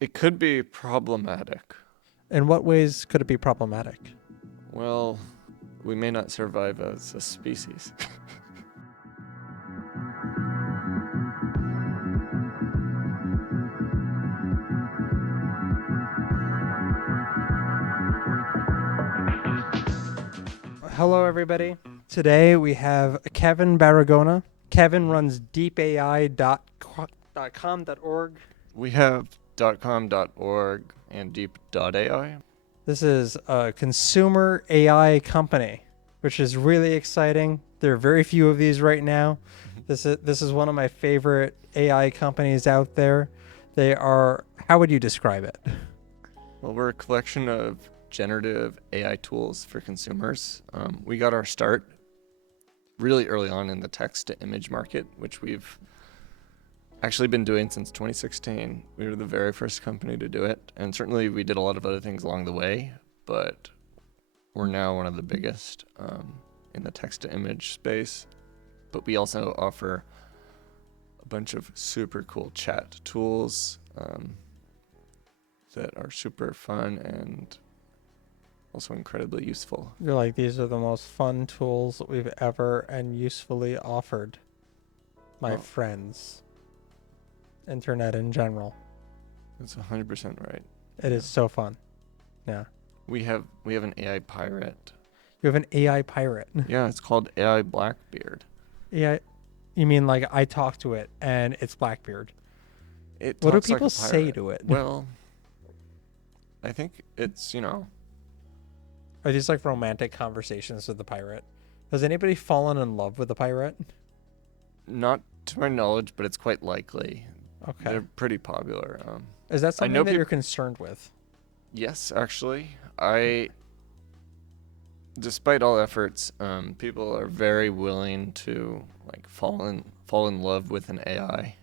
It could be problematic. In what ways could it be problematic? Well, we may not survive as a species. Hello, everybody. Today we have Kevin Baragona. Kevin runs deepai.com.org. We have .com.org and deep.ai. This is a consumer AI company, which is really exciting. There are very few of these right now. This is one of my favorite AI companies out there. They are, how would you describe it? Well, we're a collection of generative AI tools for consumers. We got our start really early on in the text-to-image market, which we've actually been doing since 2016. We were the very first company to do it, and certainly we did a lot of other things along the way, but we're now one of the biggest in the text-to-image space. But we also offer a bunch of super cool chat tools that are super fun and also incredibly useful. You're like, these are the most fun tools that we've ever and usefully offered my friends. Internet in general. That's 100% right. It is so fun. Yeah. We have an AI pirate. You have an AI pirate. Yeah, it's called AI Blackbeard. Yeah. You mean like I talk to it and it's Blackbeard? It What do talks like people a say pirate. to it? Well, I think it's, Are these like romantic conversations with the pirate? Has anybody fallen in love with the pirate? not to my knowledge, but it's quite likely. Okay. They're pretty popular. Is that something know that you're concerned with? Yes, actually. Despite all efforts, people are very willing to like fall in love with an AI.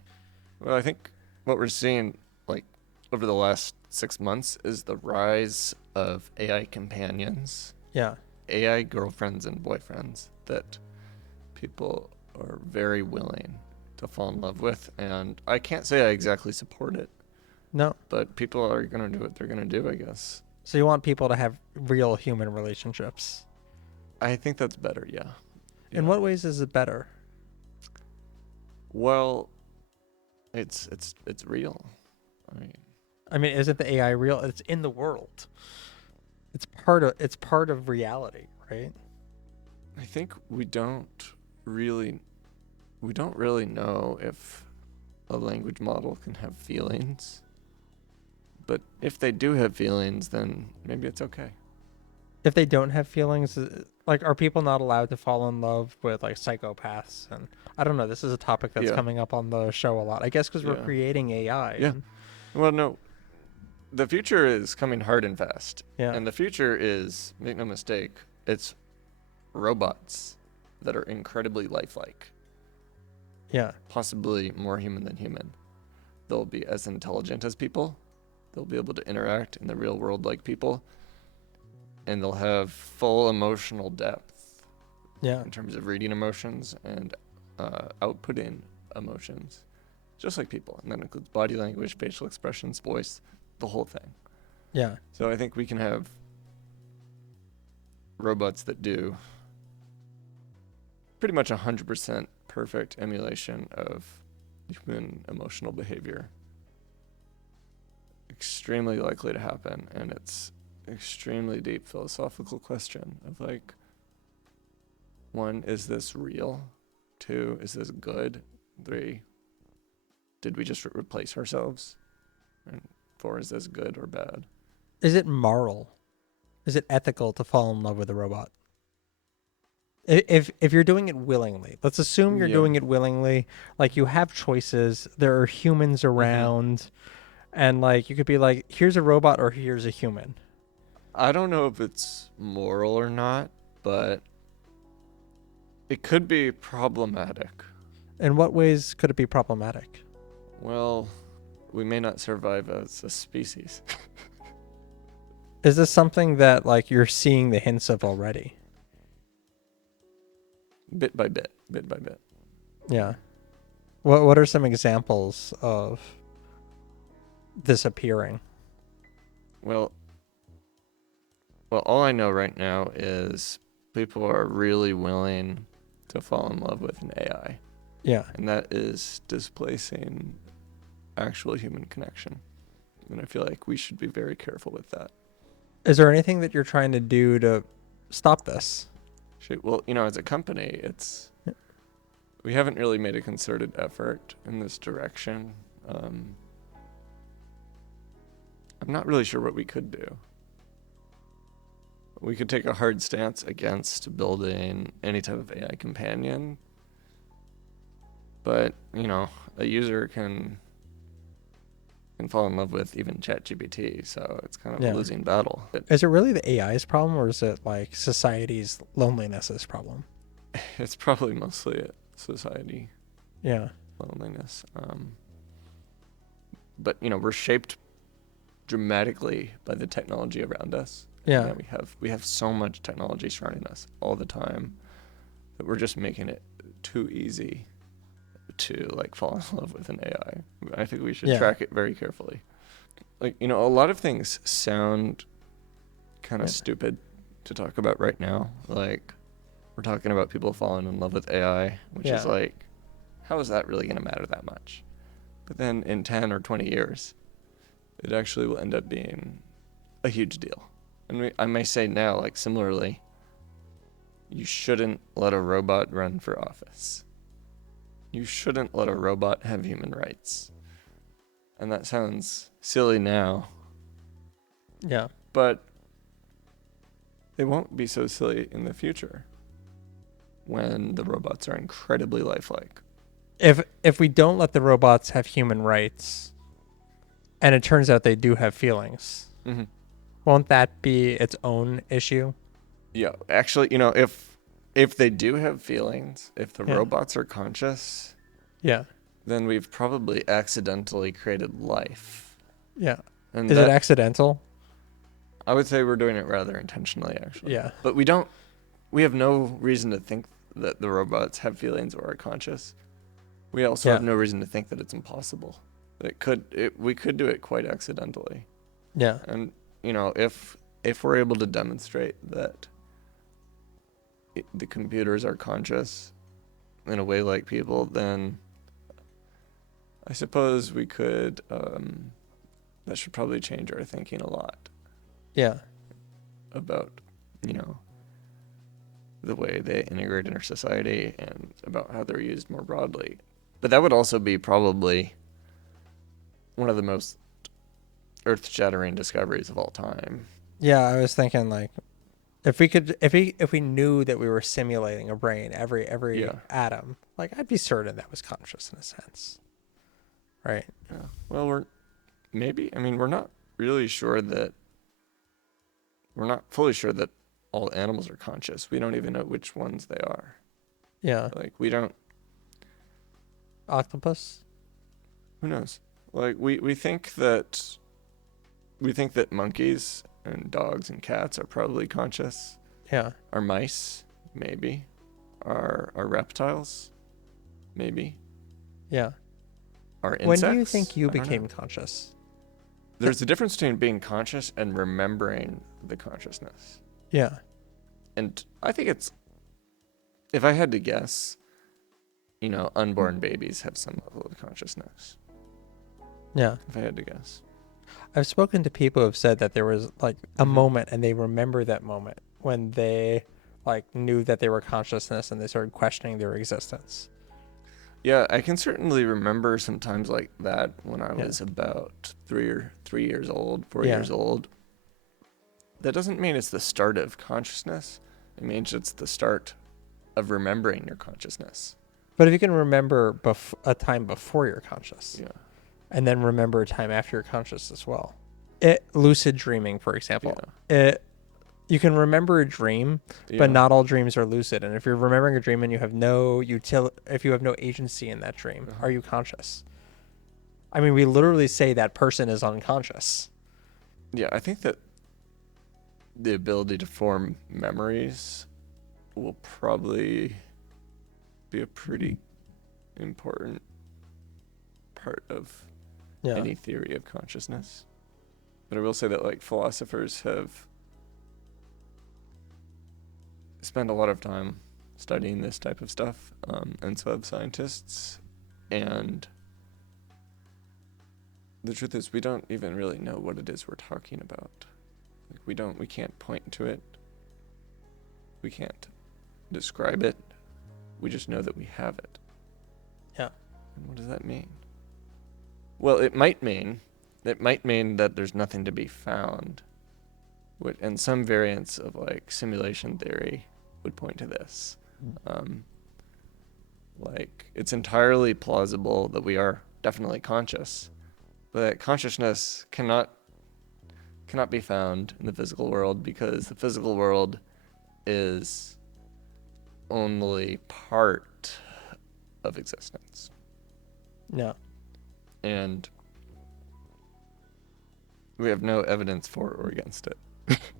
Well, I think what we're seeing like over the last 6 months is the rise of AI companions, Yeah. AI girlfriends and boyfriends that people are very willing to fall in love with. And I can't say I exactly support it, No. but people are going to do what they're going to do, I guess. So you want people to have real human relationships. I think that's better, yeah. In what ways is it better? Well, it's real. I mean, isn't the AI real? It's in the world. It's part of reality, right? I think we don't really know if a language model can have feelings. But if they do have feelings, then maybe it's okay. If they don't have feelings, like, are people not allowed to fall in love with like psychopaths? And I don't know. This is a topic that's coming up on the show a lot. I guess because we're creating AI. Yeah. Well, no. The future is coming hard and fast. Yeah. And the future is, make no mistake, it's robots that are incredibly lifelike. Yeah. Possibly more human than human. They'll be as intelligent as people. They'll be able to interact in the real world like people. And they'll have full emotional depth. Yeah. In terms of reading emotions and outputting emotions. Just like people. And that includes body language, facial expressions, voice, the whole thing. Yeah. So I think we can have robots that do pretty much 100% perfect emulation of human emotional behavior. Extremely likely to happen, and it's extremely deep philosophical question of like, 1, is this real? 2, is this good? 3, did we just replace ourselves? And 4, is this good or bad? Is it moral? Is it ethical to fall in love with a robot? If you're doing it willingly, let's assume you're doing it willingly, like you have choices, there are humans around, and like you could be like, here's a robot or here's a human. I don't know if it's moral or not, but it could be problematic. In what ways could it be problematic? Well, we may not survive as a species. Is this something that like you're seeing the hints of already? Bit by bit. Yeah. What are some examples of disappearing. Well, all I know right now is people are really willing to fall in love with an AI, Yeah. and that is displacing actual human connection. And I feel like we should be very careful with that. Is there anything that you're trying to do to stop this? Well, as a company, we haven't really made a concerted effort in this direction. I'm not really sure what we could do. We could take a hard stance against building any type of AI companion, but a user can fall in love with even ChatGPT, so it's kind of a losing battle. Is it really the AI's problem, or is it like society's loneliness's problem? It's probably mostly a society Yeah. loneliness. But we're shaped dramatically by the technology around us. Yeah. We have so much technology surrounding us all the time that we're just making it too easy to fall in love with an AI. I think we should track it very carefully. A lot of things sound kind of stupid to talk about right now. Like, we're talking about people falling in love with AI, which is like, how is that really going to matter that much? But then in 10 or 20 years, it actually will end up being a huge deal. And I may say now, similarly, you shouldn't let a robot run for office. You shouldn't let a robot have human rights. And that sounds silly now. Yeah. But they won't be so silly in the future when the robots are incredibly lifelike. If we don't let the robots have human rights, and it turns out they do have feelings, won't that be its own issue? Yeah, actually, if they do have feelings, if the robots are conscious, then we've probably accidentally created life. Yeah. And is it accidental? I would say we're doing it rather intentionally, actually. Yeah. But we have no reason to think that the robots have feelings or are conscious. We also have no reason to think that it's impossible. We could do it quite accidentally. Yeah. And if we're able to demonstrate that the computers are conscious in a way like people, then I suppose we could. That should probably change our thinking a lot. Yeah. About the way they integrate in our society and about how they're used more broadly. But that would also be probably one of the most earth-shattering discoveries of all time. Yeah, I was thinking if we knew that we were simulating a brain, every atom, I'd be certain that was conscious in a sense. Right? Yeah. Well, we're not really sure that we're not fully sure that all animals are conscious. We don't even know which ones they are. Yeah. We don't. Octopus? Who knows? We think that monkeys and dogs and cats are probably conscious. Yeah. Are mice? Maybe. Are reptiles? Maybe. Yeah. Are insects? When do you think you became conscious? There's a difference between being conscious and remembering the consciousness. Yeah. And I think if I had to guess, unborn babies have some level of consciousness. Yeah. If I had to guess. I've spoken to people who have said that there was a moment and they remember that moment when they knew that they were consciousness and they started questioning their existence. Yeah, I can certainly remember some times like that when I was about 3 years old, 4 years old. That doesn't mean it's the start of consciousness. It means it's the start of remembering your consciousness. But if you can remember a time before you're conscious, and then remember a time after you're conscious as well. Lucid dreaming, for example. You can remember a dream, but not all dreams are lucid. And if you're remembering a dream and you have no if you have no agency in that dream, are you conscious? I mean, we literally say that person is unconscious. Yeah, I think that the ability to form memories will probably be a pretty important part of Yeah. any theory of consciousness. But I will say that like philosophers have spent a lot of time studying this type of stuff, and so have scientists. And the truth is, we don't even really know what it is we're talking about. Like we can't point to it. We can't describe it. We just know that we have it. Yeah. And what does that mean? Well, it might mean that there's nothing to be found. And some variants of like simulation theory would point to this. Like it's entirely plausible that we are definitely conscious, but that consciousness cannot be found in the physical world because the physical world is only part of existence. Yeah. And we have no evidence for or against it.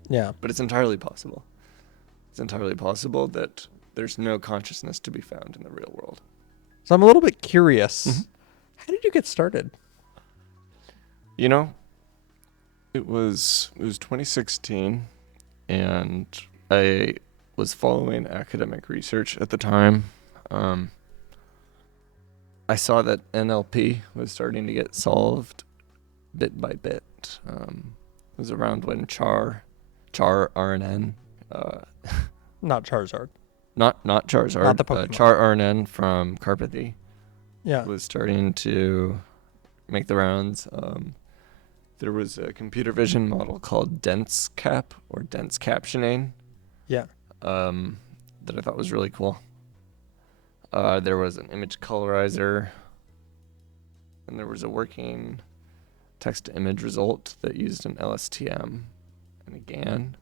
Yeah. But it's entirely possible. It's entirely possible that there's no consciousness to be found in the real world. So I'm a little bit curious. Mm-hmm. How did you get started? You know, it was 2016, and I was following academic research at the time. I saw that NLP was starting to get solved bit by bit. It was around when char RNN, Not Charizard. not Charizard, Not the Pokemon. char RNN from Carpathy Yeah. was starting to make the rounds. There was a computer vision model called dense cap or dense captioning Yeah. that I thought was really cool. There was an image colorizer, and there was a working text-to-image result that used an LSTM and a GAN,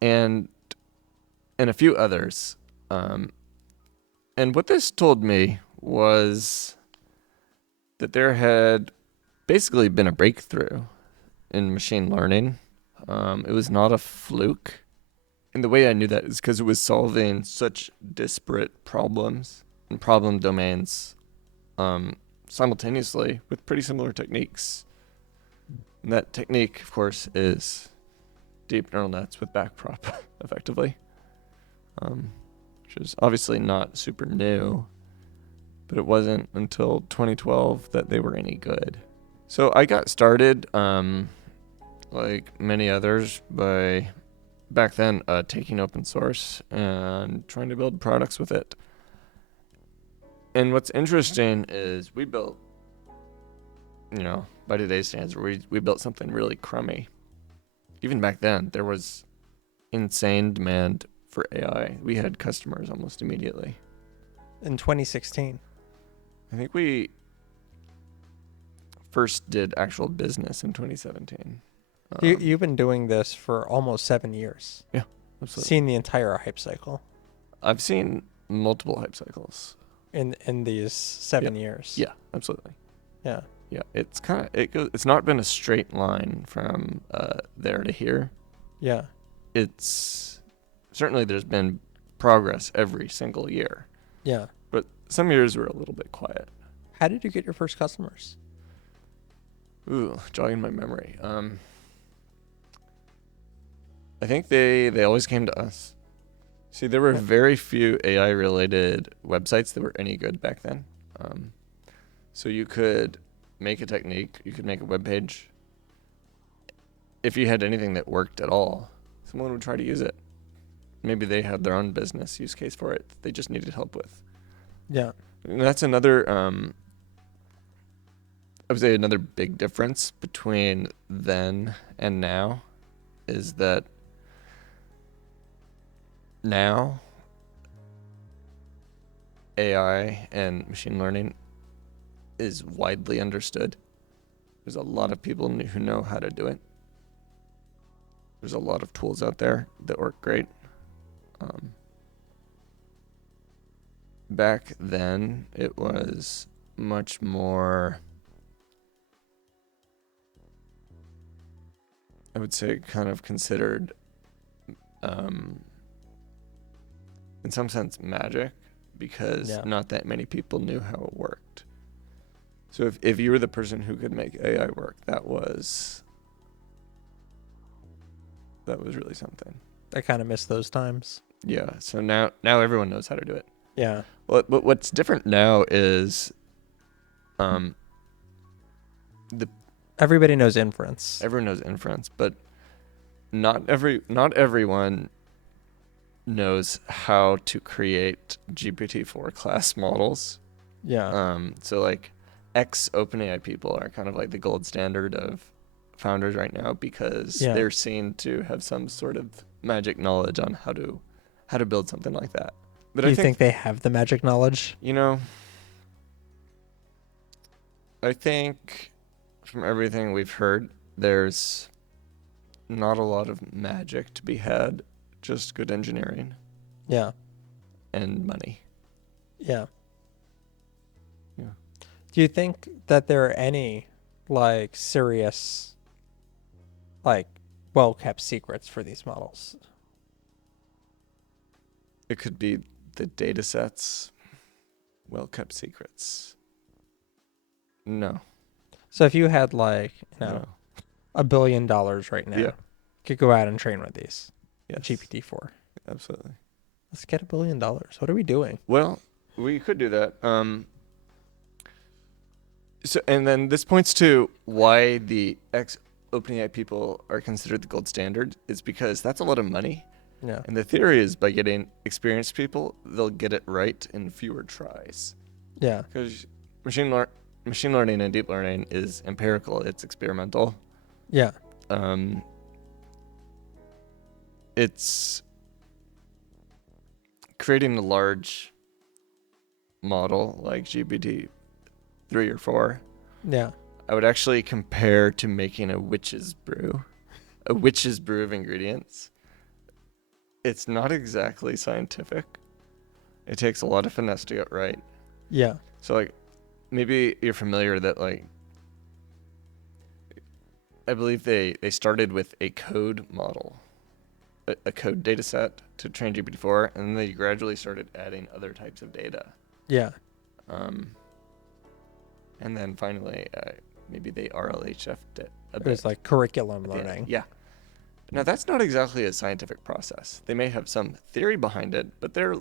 and a few others. And what this told me was that there had basically been a breakthrough in machine learning. It was not a fluke. And the way I knew that is because it was solving such disparate problems and problem domains simultaneously with pretty similar techniques. And that technique, of course, is deep neural nets with backprop, effectively, which is obviously not super new, but it wasn't until 2012 that they were any good. So I got started, like many others, by back then taking open source and trying to build products with it. And what's interesting is we built, by today's standards, we built something really crummy. Even back then, there was insane demand for AI. We had customers almost immediately. In 2016. I think we first did actual business in 2017. You've been doing this for almost 7 years. Yeah, absolutely. Seen the entire hype cycle I've seen multiple hype cycles in these 7 years. Yeah, absolutely. Yeah. Yeah, it's not been a straight line from there to here. Yeah. It's certainly there's been progress every single year, Yeah. but some years were a little bit quiet. How did you get your first customers? Ooh, jogging my memory. I think they always came to us. See, there were very few AI related websites that were any good back then. So you could make a technique, you could make a web page. If you had anything that worked at all, someone would try to use it. Maybe they had their own business use case for it they just needed help with. Yeah. And that's another, I would say another big difference between then and now is that now AI and machine learning is widely understood. There's a lot of people who know how to do it. There's a lot of tools out there that work great. Back then, it was much more, I would say, kind of considered, in some sense, magic, because not that many people knew how it worked. So if you were the person who could make AI work, that was really something. I kind of miss those times. Yeah. So now everyone knows how to do it. Yeah. Well, but what's different now is, um, Everybody knows inference. everyone knows inference, but not everyone knows how to create GPT-4 class models. Yeah. So like ex OpenAI people are kind of like the gold standard of founders right now because Yeah. they're seen to have some sort of magic knowledge on how to build something like that. But Do I you think they have the magic knowledge? I think from everything we've heard, there's not a lot of magic to be had, just good engineering Yeah. and money. Yeah. Yeah. Do you think that there are any like serious, like well kept secrets for these models? It could be the data sets, well-kept secrets. No. So if you had like, No. $1 billion right now, Yeah. you could go out and train with these Yes. GPT-4. Absolutely. Let's get $1 billion. What are we doing? Well, we could do that. So, and then this points to why the ex OpenAI people are considered the gold standard is because that's a lot of money. Yeah. And the theory is by getting experienced people, they'll get it right in fewer tries. Yeah. Because machine learning and deep learning is empirical. It's experimental. Yeah. It's creating a large model like GPT 3 or 4. Yeah. I would actually compare to making a witch's brew of ingredients. It's not exactly scientific. It takes a lot of finesse to get right. Yeah. So like maybe you're familiar that like I believe they started with a code model, a code data set to train GPT-4, and then they gradually started adding other types of data. Yeah. And then finally, maybe they RLHF'd it a It bit. was like curriculum at the end. learning. Yeah. Now that's not exactly a scientific process. They may have some theory behind it, but they're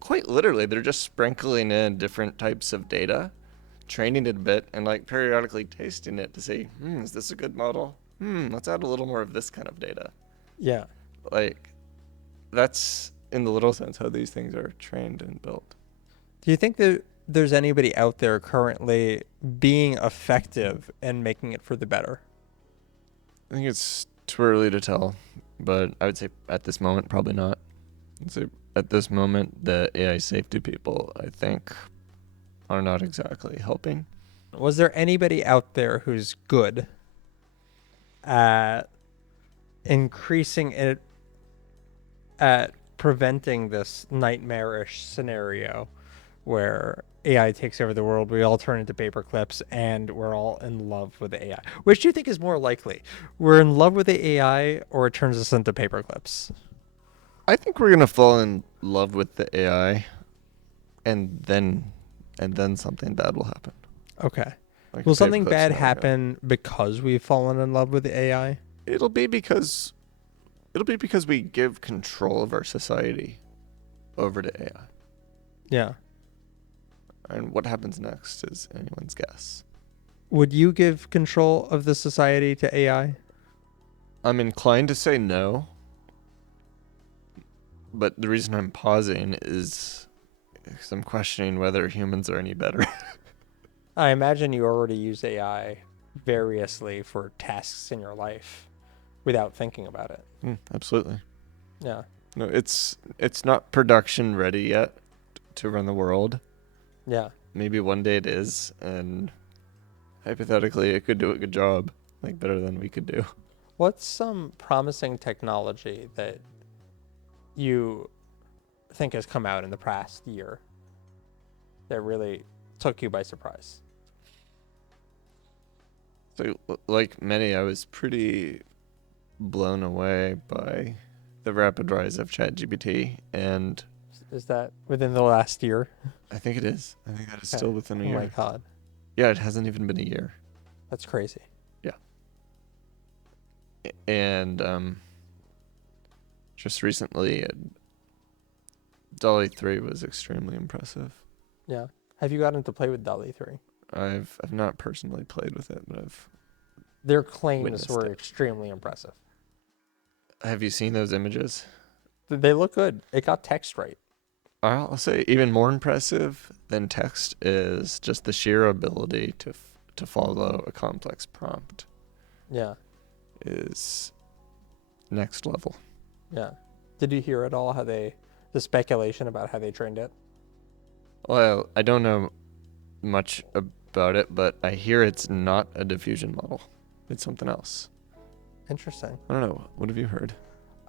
quite literally, they're just sprinkling in different types of data, training it a bit, and like periodically tasting it to see, is this a good model? Let's add a little more of this kind of data. Yeah. Like, that's in the little sense how these things are trained and built. Do you think that there's anybody out there currently being effective and making it for the better? I think it's too early to tell, but I would say at this moment, probably not. I'd say at this moment, the AI safety people, I think, are not exactly helping. Was there anybody out there who's good at increasing it, at preventing this nightmarish scenario where AI takes over the world, we all turn into paper clips, and we're all in love with the AI? Which do you think is more likely? We're in love with the AI, or it turns us into paper clips? I think we're gonna fall in love with the AI, and then something bad will happen. Okay. Like Will a something paperclip bad scenario. happen because we've fallen in love with the AI? It'll be because we give control of our society over to AI. Yeah. And what happens next is anyone's guess. Would you give control of the society to AI? I'm inclined to say no. But the reason I'm pausing is because I'm questioning whether humans are any better. I imagine you already use AI variously for tasks in your life without thinking about it. Absolutely. Yeah. No, it's not production ready yet to run the world. Yeah. Maybe one day it is, and hypothetically it could do a good job, like better than we could do. What's some promising technology that you think has come out in the past year that really took you by surprise? So, like many, I was pretty blown away by the rapid rise of ChatGPT, and Is that within the last year? I think it is. I think that is Okay. still within a Oh year. my God. Yeah, it hasn't even been a year. That's crazy. And just recently, dalle 3 was extremely impressive. Yeah. Have you gotten to play with dalle 3? I've not personally played with it, but Their claims witnessed were it. extremely impressive. Have you seen those images? They look good. It got text right. I'll say even more impressive than text is just the sheer ability to follow a complex prompt Yeah. is next level. Yeah. Did you hear at all the speculation about how they trained it? Well, I don't know much about it, but I hear it's not a diffusion model. It's something else. Interesting. I don't know. What have you heard?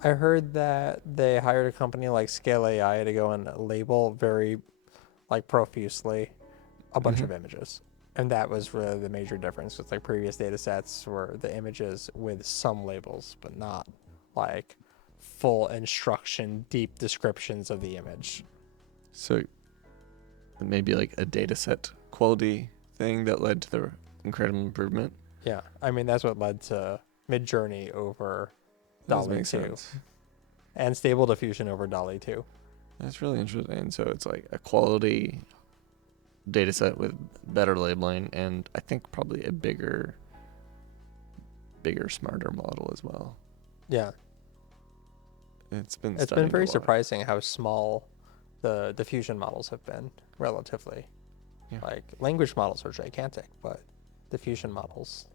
I heard that they hired a company like Scale AI to go and label very profusely a bunch of images. And that was really the major difference. It's like previous data sets were the images with some labels, but not like full instruction, deep descriptions of the image. So maybe like a data set quality thing that led to the incredible improvement. Yeah. I mean, that's what led to Midjourney over That does dalle 2 make sense. and Stable Diffusion over dalle 2. That's really interesting. So it's like a quality data set with better labeling and I think probably a bigger, smarter model as well. Yeah. It's been Very surprising how small the diffusion models have been relatively. Yeah. Like language models are gigantic, but diffusion models.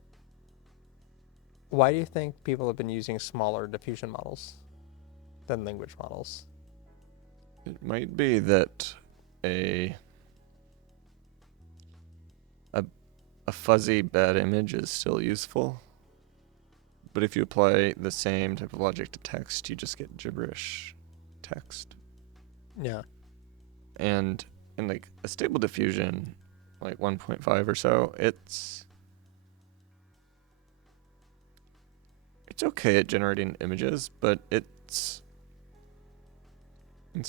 Why do you think people have been using smaller diffusion models than language models? It might be that a fuzzy bad image is still useful, but if you apply the same type of logic to text, you just get gibberish text. Yeah. And in like a stable diffusion, like 1.5 or so, it's okay at generating images, but it's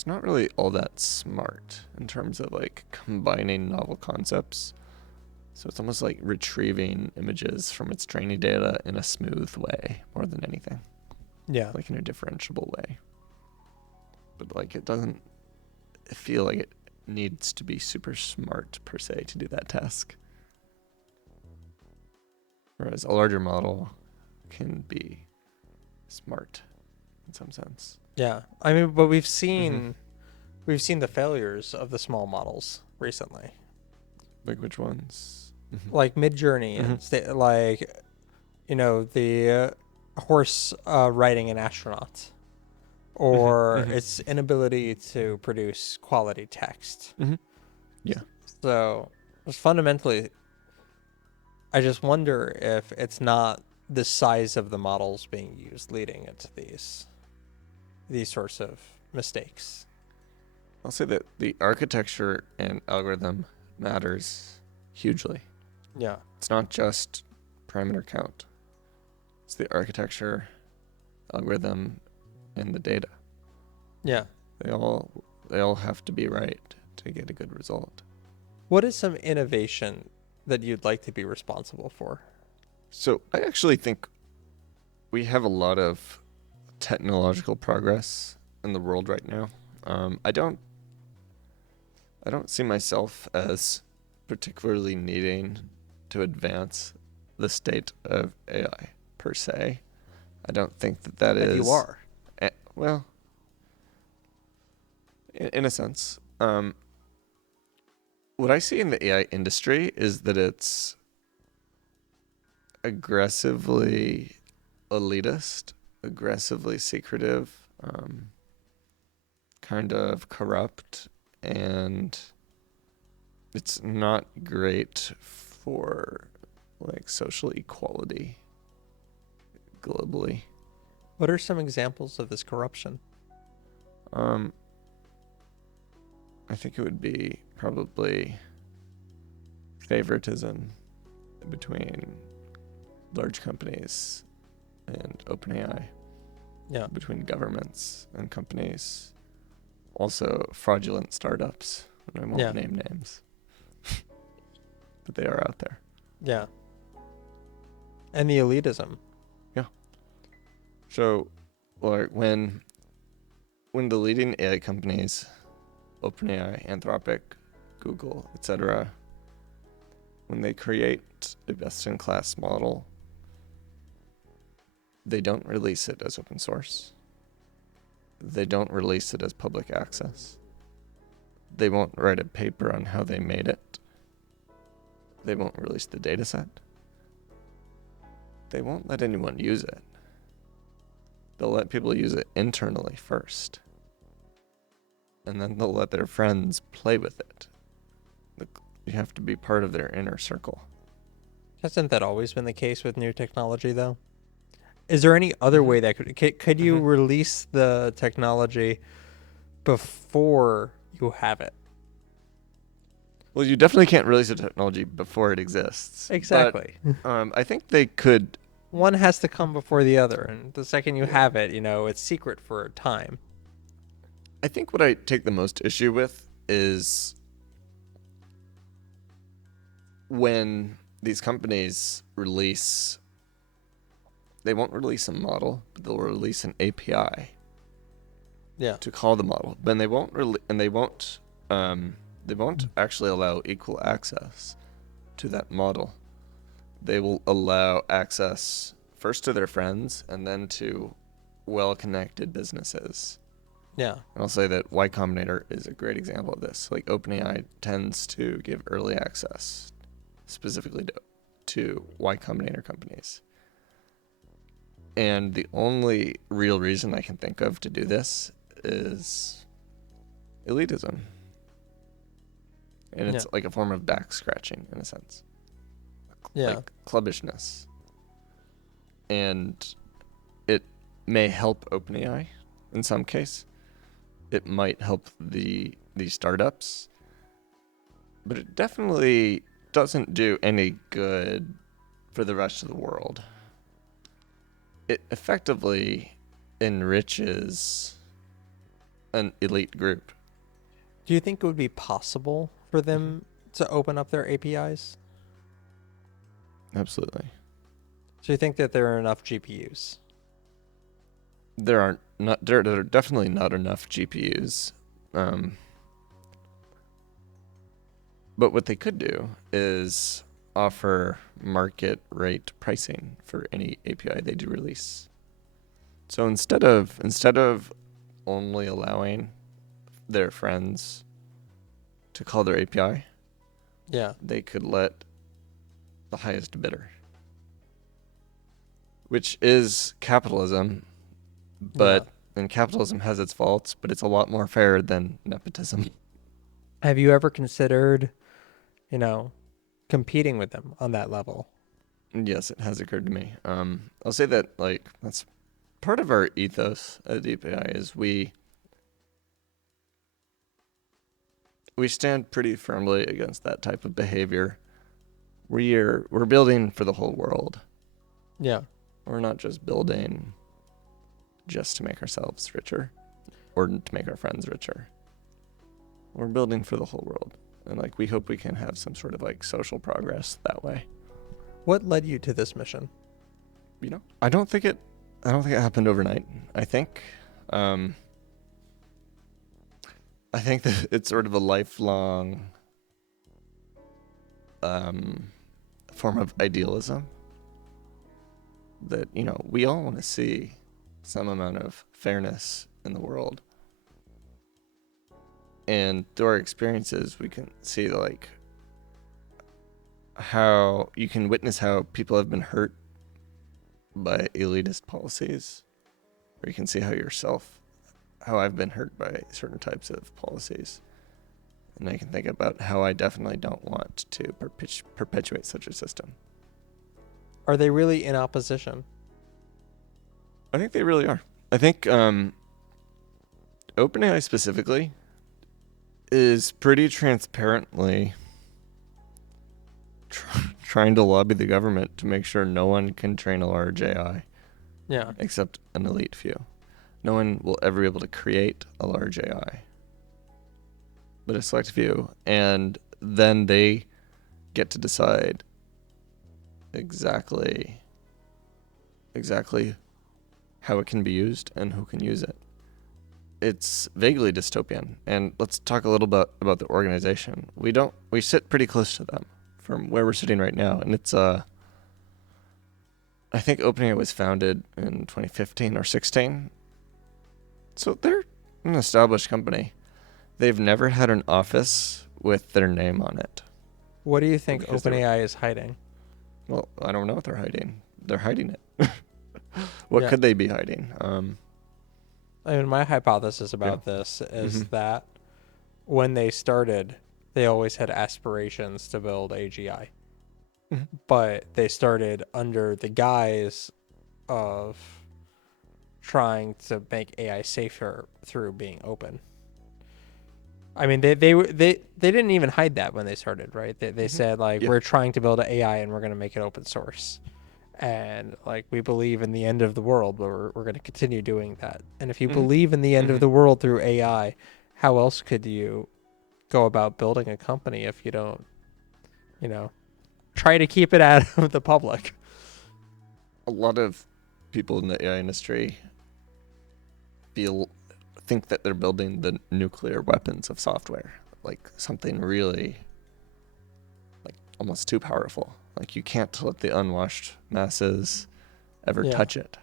not really all that smart in terms of like combining novel concepts. So it's almost like retrieving images from its training data in a smooth way more than anything, Yeah. like in a differentiable way. But like it doesn't feel like it needs to be super smart per se to do that task. Whereas a larger model can be smart in some sense. Yeah. I mean, but we've seen the failures of the small models recently. Like which ones? Like Midjourney and the horse riding an astronaut, or its inability to produce quality text. Yeah. So fundamentally, I just wonder if it's not the size of the models being used leading into these sorts of mistakes. I'll say that the architecture and algorithm matters hugely. Yeah. It's not just parameter count. It's the architecture, algorithm, and the data. Yeah. They all have to be right to get a good result. What is some innovation that you'd like to be responsible for? So I actually think we have a lot of technological progress in the world right now. I don't see myself as particularly needing to advance the state of AI per se. I don't think that is. But you are. Well, in a sense. What I see in the AI industry is that it's aggressively elitist, aggressively secretive, kind of corrupt, and it's not great for like social equality globally. What are some examples of this corruption? I think it would be probably favoritism between large companies and OpenAI. Yeah. Between governments and companies. Also fraudulent startups. I won't name names. but they are out there. Yeah. And the elitism. Yeah. So, like when the leading AI companies, OpenAI, Anthropic, Google, etc., when they create a best-in-class model, they don't release it as open source. They don't release it as public access. They won't write a paper on how they made it. They won't release the data set. They won't let anyone use it. They'll let people use it internally first. And then they'll let their friends play with it. You have to be part of their inner circle. Hasn't that always been the case with new technology, though? Is there any other way that could you release the technology before you have it? Well, you definitely can't release the technology before it exists. Exactly. But, I think they could. One has to come before the other, and the second you have it, it's secret for a time. I think what I take the most issue with is when these companies release, they won't release a model, but they'll release an API. Yeah. To call the model, but they won't they won't actually allow equal access to that model. They will allow access first to their friends and then to well-connected businesses. Yeah. And I'll say that Y Combinator is a great example of this. Like OpenAI tends to give early access specifically to Y Combinator companies. And the only real reason I can think of to do this is elitism. And it's like a form of back scratching in a sense. Yeah. Like clubbishness. And it may help OpenAI in some case. It might help the startups. But it definitely doesn't do any good for the rest of the world. It effectively enriches an elite group. Do you think it would be possible for them to open up their APIs? Absolutely. So you think that there are enough GPUs? There are definitely not enough GPUs. But what they could do is offer market rate pricing for any API they do release. So instead of only allowing their friends to call their API, they could let the highest bidder, which is capitalism, but and capitalism has its faults, but it's a lot more fair than nepotism. Have you ever considered, competing with them on that level? Yes, it has occurred to me. I'll say that that's part of our ethos at DeepAI is we stand pretty firmly against that type of behavior. We're building for the whole world. Yeah. We're not just building just to make ourselves richer or to make our friends richer. We're building for the whole world. And we hope we can have some sort of social progress that way. What led you to this mission? I don't think it happened overnight. I think that it's sort of a lifelong form of idealism that, we all want to see some amount of fairness in the world. And through our experiences, we can see how you can witness how people have been hurt by elitist policies, or you can see how I've been hurt by certain types of policies. And I can think about how I definitely don't want to perpetuate such a system. Are they really in opposition? I think they really are. I think OpenAI specifically is pretty transparently trying to lobby the government to make sure no one can train a large AI. Yeah. Except an elite few. No one will ever be able to create a large AI, but a select few. And then they get to decide exactly how it can be used and who can use it. It's vaguely dystopian. And let's talk a little bit about the organization. We sit pretty close to them from where we're sitting right now, and it's I think OpenAI was founded in 2015 or 16. So they're an established company. They've never had an office with their name on it. What do you think Because OpenAI is hiding? Well, I don't know what they're hiding. They're hiding it. What could they be hiding? I mean, my hypothesis about this is that when they started, they always had aspirations to build AGI. But they started under the guise of trying to make AI safer through being open. I mean, they didn't even hide that when they started, right? They said, like, we're trying to build an AI and we're going to make it open source. And, like, we believe in the end of the world, but we're going to continue doing that. And if you believe in the end of the world through AI, how else could you go about building a company if you don't, try to keep it out of the public? A lot of people in the AI industry think that they're building the nuclear weapons of software, like something really, like, almost too powerful. Like, you can't let the unwashed masses ever touch it.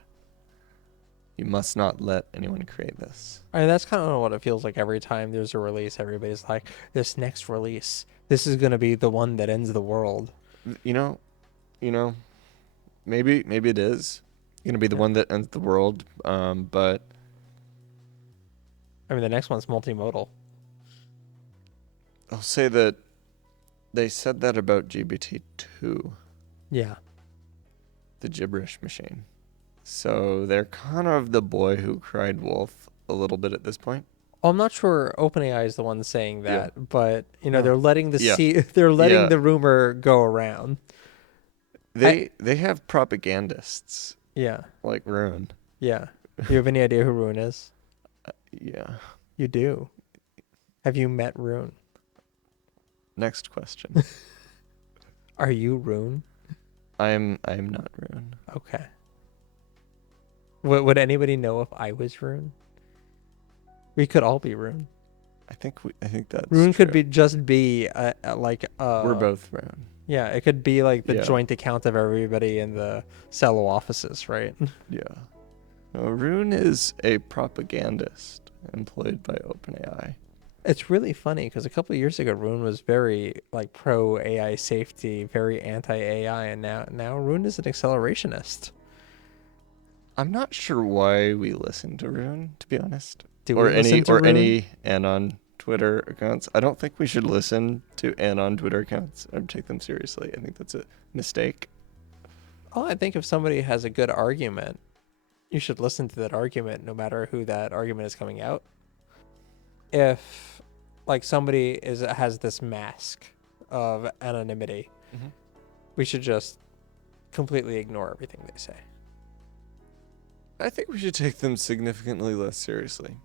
You must not let anyone create this. I mean, that's kind of what it feels like every time there's a release. Everybody's like, this next release, this is going to be the one that ends the world. Maybe it is going to be the one that ends the world, but I mean, the next one's multimodal. I'll say that they said that about GPT-2. Yeah. The gibberish machine. So they're kind of the boy who cried wolf a little bit at this point. I'm not sure OpenAI is the one saying that, but they're letting the the rumor go around. They have propagandists. Yeah. Like Rune. Yeah. Do you have any idea who Rune is? Yeah. You do. Have you met Rune? Next question. Are you Rune? I'm not Rune. Okay. Would anybody know if I was Rune? We could all be Rune. I think that's Rune true. could be we're both Rune. Yeah, it could be like the joint account of everybody in the Cello offices, right? Yeah. No, Rune is a propagandist employed by OpenAI. It's really funny because a couple of years ago, Rune was very like pro AI safety, very anti AI, and now Rune is an accelerationist. I'm not sure why we listen to Rune, to be honest. Rune? Any Anon Twitter accounts. I don't think we should listen to Anon Twitter accounts or take them seriously. I think that's a mistake. Oh, I think if somebody has a good argument, you should listen to that argument, no matter who that argument is coming out. If like somebody has this mask of anonymity, we should just completely ignore everything they say. I think we should take them significantly less seriously.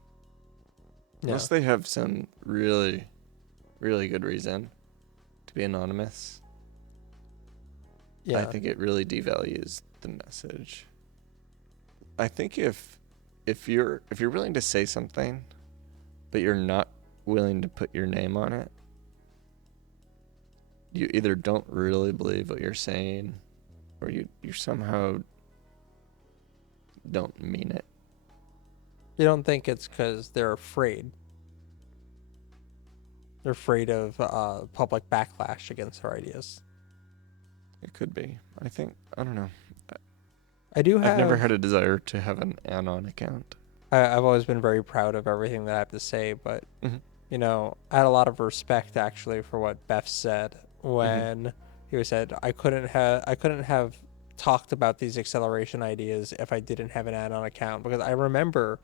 Unless they have some really, really good reason to be anonymous. Yeah. I think it really devalues the message. I think if you're willing to say something, but you're not willing to put your name on it, you either don't really believe what you're saying, or you somehow don't mean it. You don't think it's because they're afraid? They're afraid of public backlash against their ideas. It could be. I don't know. I've never had a desire to have an Anon account. I've always been very proud of everything that I have to say, but I had a lot of respect actually for what Beth said when he said I couldn't have talked about these acceleration ideas if I didn't have an Anon account, because I remember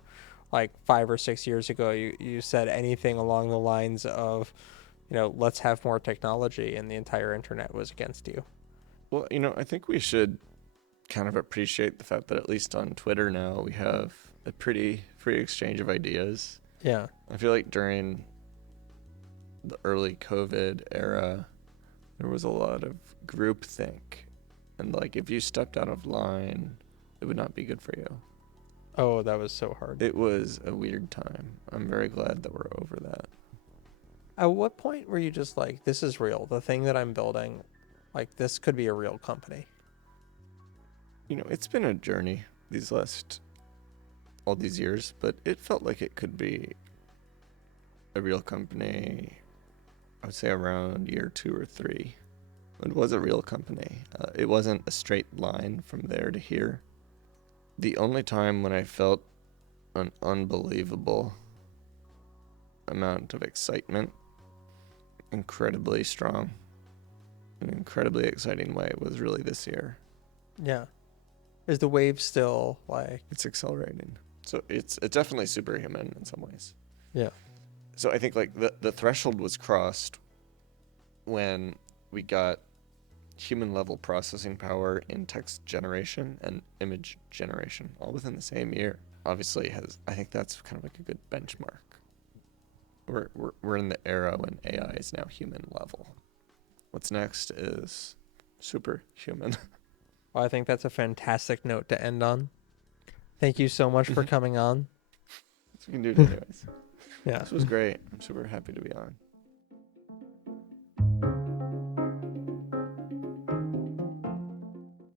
like 5 or 6 years ago you said anything along the lines of let's have more technology, and the entire internet was against you. Well, I think we should kind of appreciate the fact that at least on Twitter now we have a pretty free exchange of ideas. Yeah. I feel like during the early COVID era, There was a lot of groupthink. And like if you stepped out of line, it would not be good for you. Oh, that was so hard. It was a weird time. I'm very glad that we're over that. At what point were you just like, this is real? The thing that I'm building, like this could be a real company. You know, it's been a journey all these years, but it felt like it could be a real company, I would say around year 2 or 3. It was a real company. It wasn't a straight line from there to here. The only time when I felt an unbelievable amount of excitement, incredibly strong, an incredibly exciting way, was really this year. Yeah. Is the wave still like? It's accelerating. So it's definitely superhuman in some ways. Yeah. So I think like the threshold was crossed when we got human level processing power in text generation and image generation all within the same year. Obviously I think that's kind of like a good benchmark. We're in the era when AI is now human level. What's next is superhuman. Well, I think that's a fantastic note to end on. Thank you so much for coming on. That's what we can do it anyways. Yeah. This was great. I'm super happy to be on.